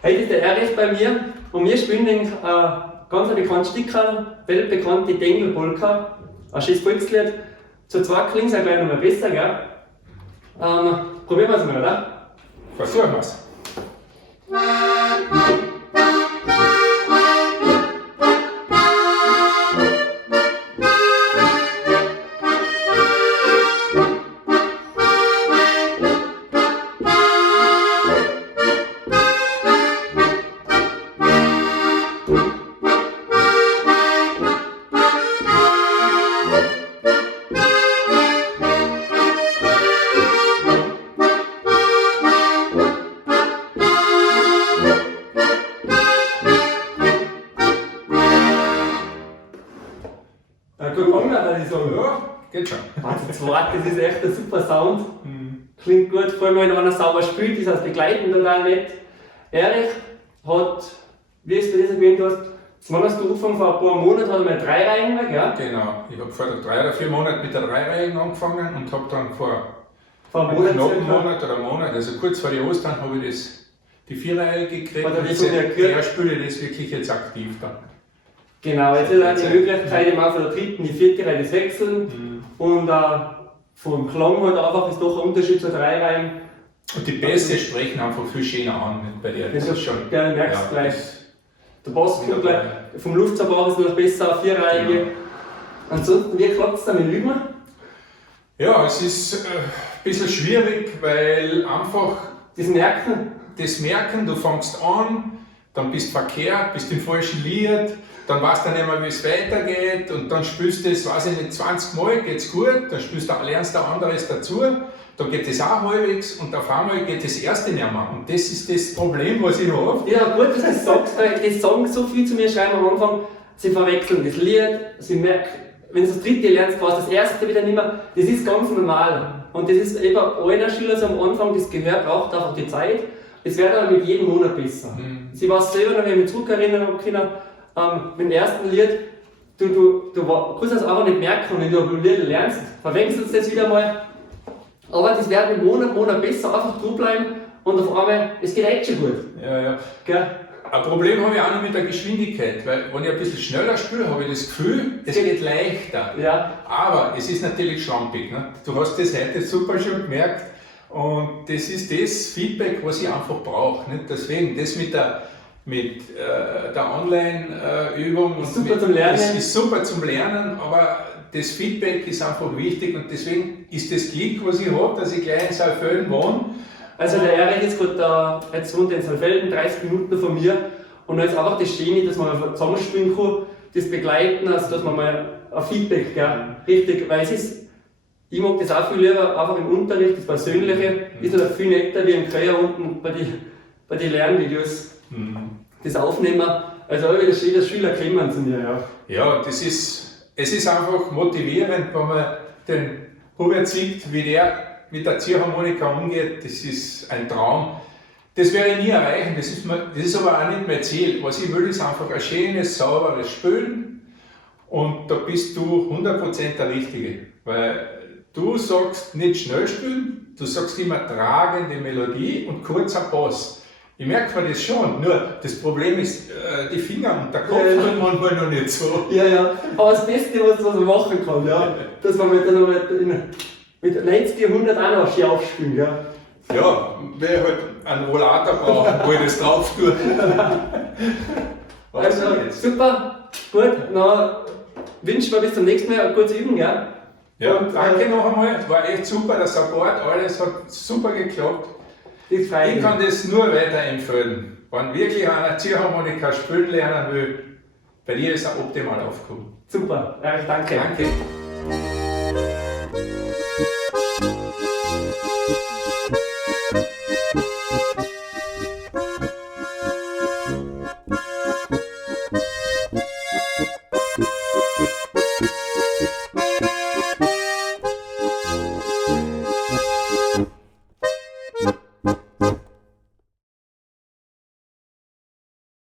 Heute ist der Erich bei mir und wir spielen den ganz bekannten Sticker, weltbekannte Dengel Polka, ein schönes Volkslied. Zu zweit klingt es ja gleich noch mal besser, gell? Probieren wir es mal, oder? Versuchen wir es. Ja, geht schon. Also das ist echt ein super Sound. Klingt gut, vor allem wenn einer sauber spielt, ist das Begleiten total nett. Erich hat, wie du das erwähnt hast, wann hast du angefangen? Vor ein paar Monaten hat er mal 3 Reihen weg, ja? Genau, ich habe vor 3 oder 4 Monaten mit der 3-Reihen angefangen und habe dann vor einem einem knappen Monat oder Monat, also kurz vor die Ostern, habe ich die 4-Reihe gekriegt Hat er und das so seither spiele ich das wirklich jetzt aktiv dann. Genau, jetzt ist auch die Möglichkeit, eben auch von der 3. in die 4. Reihe das Wechseln und vom Klang halt einfach ist doch ein Unterschied zur 3 Reihen. Und die Bässe sprechen einfach viel schöner an bei dir. Das ist schon, der merkst ja, gleich. Der Bass kommt gleich, vom Luftzerbrauch ist noch besser, auf 4 Reihen. Genau. Ansonsten, wie klappt es da mit Üben? Ja, es ist ein bisschen schwierig, weil einfach das Merken, du fängst an, dann bist du verkehrt, bist im falschen Lied, dann weißt du nicht mehr, wie es weitergeht und dann spielst du das, weiß ich nicht, 20 Mal, geht's gut, dann lernst du ein anderes dazu, dann geht das auch halbwegs und auf einmal geht das erste nicht mehr. Und das ist das Problem, was ich habe. Ja, gut, dass du das sagst, weil das sagen so viel zu mir, schreiben am Anfang, sie verwechseln das Lied, sie merken, wenn du das 3. lernst, was das erste wieder nicht mehr, das ist ganz normal. Und das ist eben allen Schülern so am Anfang, das Gehör braucht einfach die Zeit. Das wird aber mit jedem Monat besser. Sie weiß selber noch, wenn ich mich zurückerinnern kann, mit dem ersten Lied, du kannst das einfach nicht merken, wenn du ein Lied lernst, verwechselst du das wieder mal. Aber das wird mit Monat besser, einfach dranbleiben und auf einmal, es geht echt schon gut. Ja. Gell? Ein Problem habe ich auch noch mit der Geschwindigkeit, weil wenn ich ein bisschen schneller spiele, habe ich das Gefühl, es geht leichter. Ja. Aber es ist natürlich schlampig. Ne? Du hast das heute super schon gemerkt und das ist das Feedback, was ich einfach brauche. Nicht? Deswegen, das mit der Online-Übung ist super zum Lernen. ist super zum Lernen, aber das Feedback ist einfach wichtig und deswegen ist das Glück, was ich habe, dass ich gleich in Saalfelden wohne. Also der Erich ist gerade jetzt wohnt in Saalfelden, 30 Minuten von mir und da ist einfach das Schöne, dass man zusammenspielen kann, das begleiten, also dass man mal ein Feedback, gell? Richtig, weil ich mag das auch viel lieber, einfach im Unterricht, das Persönliche, ist halt viel netter wie im Kreier unten bei den Lernvideos, das Aufnehmen. Also auch wieder schön, dass Schüler kommen zu mir. Ja, es ist einfach motivierend, wenn man den Hubert sieht, wie der mit der Ziachharmonika umgeht, das ist ein Traum. Das werde ich nie erreichen, das ist aber auch nicht mein Ziel. Was ich will, ist einfach ein schönes, sauberes Spielen und da bist du 100% der Richtige. Weil du sagst nicht schnell spielen, du sagst immer tragende Melodie und kurzer Pass. Ich merke mir das schon, nur das Problem ist, die Finger und der Kopf tun manchmal noch nicht so. Ja, aber das Beste, was man machen kann, ja, dass man mit 90, 100 auch noch schön aufspielen. Ja, wenn ich halt einen Rollator brauche, wo ich das drauf tue. Also, super, gut, dann wünschen wir bis zum nächsten Mal eine kurze Übung. Ja, und, danke noch einmal, es war echt super, der Support, alles hat super geklappt. Ich kann das nur weiterempfehlen. Wenn wirklich einer Ziachharmonika spielen lernen will, bei dir ist er optimal aufgekommen. Super, Erich, danke. Danke.